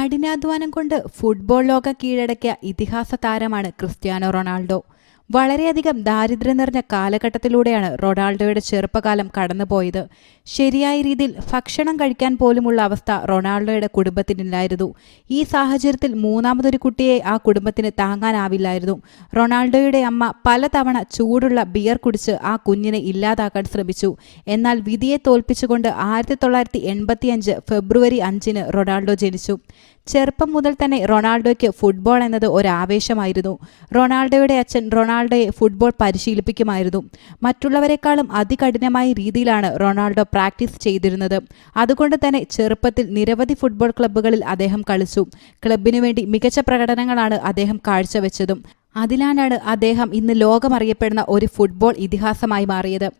കഠിനാധ്വാനം കൊണ്ട് ഫുട്ബോൾ ലോകം കീഴടക്കിയ ഇതിഹാസ താരമാണ് ക്രിസ്ത്യാനോ റൊണാൾഡോ. വളരെയധികം ദാരിദ്ര്യം നിറഞ്ഞ കാലഘട്ടത്തിലൂടെയാണ് റൊണാൾഡോയുടെ ചെറുപ്പകാലം കടന്നുപോയത്. ശരിയായ രീതിയിൽ ഭക്ഷണം കഴിക്കാൻ പോലുമുള്ള അവസ്ഥ റൊണാൾഡോയുടെ കുടുംബത്തിനില്ലായിരുന്നു. ഈ സാഹചര്യത്തിൽ മൂന്നാമതൊരു കുട്ടിയെ ആ കുടുംബത്തിന് താങ്ങാനാവില്ലായിരുന്നു. റൊണാൾഡോയുടെ അമ്മ പലതവണ ചൂടുള്ള ബിയർ കുടിച്ച് ആ കുഞ്ഞിനെ ഇല്ലാതാക്കാൻ ശ്രമിച്ചു. എന്നാൽ വിധിയെ തോൽപ്പിച്ചുകൊണ്ട് ആയിരത്തി തൊള്ളായിരത്തി എൺപത്തിയഞ്ച് ഫെബ്രുവരി അഞ്ചിന് റൊണാൾഡോ ജനിച്ചു. ചെറുപ്പം മുതൽ തന്നെ റൊണാൾഡോയ്ക്ക് ഫുട്ബോൾ എന്നത് ഒരാവേശമായിരുന്നു. റൊണാൾഡോയുടെ അച്ഛൻ റൊണാൾഡോയെ ഫുട്ബോൾ പരിശീലിപ്പിക്കുമായിരുന്നു. മറ്റുള്ളവരെക്കാളും അതികഠിനമായ രീതിയിലാണ് റൊണാൾഡോ പ്രാക്ടീസ് ചെയ്തിരുന്നത്. അതുകൊണ്ട് തന്നെ ചെറുപ്പത്തിൽ നിരവധി ഫുട്ബോൾ ക്ലബ്ബുകളിൽ അദ്ദേഹം കളിച്ചു. ക്ലബിനു വേണ്ടി മികച്ച പ്രകടനങ്ങളാണ് അദ്ദേഹം കാഴ്ചവെച്ചതും. അതിലാണ് അദ്ദേഹം ഇന്ന് ലോകമറിയപ്പെടുന്ന ഒരു ഫുട്ബോൾ ഇതിഹാസമായി മാറിയത്.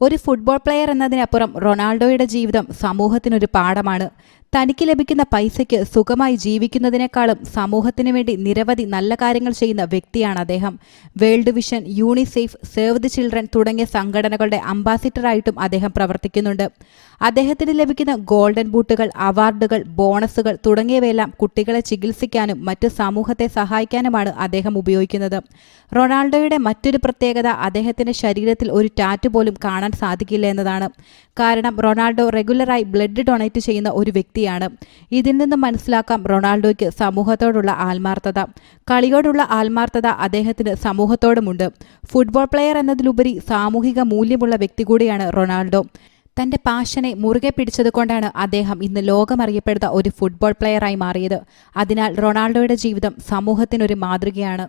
ഒരു ഫുട്ബോൾ പ്ലെയർ എന്നതിനപ്പുറം റൊണാൾഡോയുടെ ജീവിതം സമൂഹത്തിനൊരു പാഠമാണ്. തനിക്ക് ലഭിക്കുന്ന പൈസയ്ക്ക് സുഖമായി ജീവിക്കുന്നതിനേക്കാളും സമൂഹത്തിനു വേണ്ടി നിരവധി നല്ല കാര്യങ്ങൾ ചെയ്യുന്ന വ്യക്തിയാണ് അദ്ദേഹം. World Vision UNICEF Save the Children തുടങ്ങിയ സംഘടനകളുടെ അംബാസിഡറായിട്ടും അദ്ദേഹം പ്രവർത്തിക്കുന്നുണ്ട്. അദ്ദേഹത്തിന് ലഭിക്കുന്ന ഗോൾഡൻ ബൂട്ടുകൾ അവാർഡുകൾ ബോണസുകൾ തുടങ്ങിയവയെല്ലാം കുട്ടികളെ ചികിത്സിക്കാനും മറ്റ് സമൂഹത്തെ സഹായിക്കാനുമാണ് അദ്ദേഹം ഉപയോഗിക്കുന്നത്. റൊണാൾഡോയുടെ മറ്റൊരു പ്രത്യേകത അദ്ദേഹത്തിന്റെ ശരീരത്തിൽ ഒരു ടാറ്റു പോലും കാണാൻ സാധിക്കില്ല എന്നതാണ്. കാരണം റൊണാൾഡോ റെഗുലറായി ബ്ലഡ് ഡൊണേറ്റ് ചെയ്യുന്ന ഒരു വ്യക്തിയാണ്. ഇതിൽ നിന്ന് മനസ്സിലാക്കാം റൊണാൾഡോയ്ക്ക് സമൂഹത്തോടുള്ള ആത്മാർത്ഥത. കളിയോടുള്ള ആത്മാർത്ഥത അദ്ദേഹത്തിന് സമൂഹത്തോടുമുണ്ട്. ഫുട്ബോൾ പ്ലെയർ എന്നതിലുപരി സാമൂഹിക മൂല്യമുള്ള വ്യക്തി കൂടിയാണ് റൊണാൾഡോ. തന്റെ പാഷനെ മുറുകെ പിടിച്ചതുകൊണ്ടാണ് അദ്ദേഹം ഇന്ന് ലോകമറിയപ്പെടുന്ന ഒരു ഫുട്ബോൾ പ്ലെയറായി മാറിയത്. അതിനാൽ റൊണാൾഡോയുടെ ജീവിതം സമൂഹത്തിനൊരു മാതൃകയാണ്.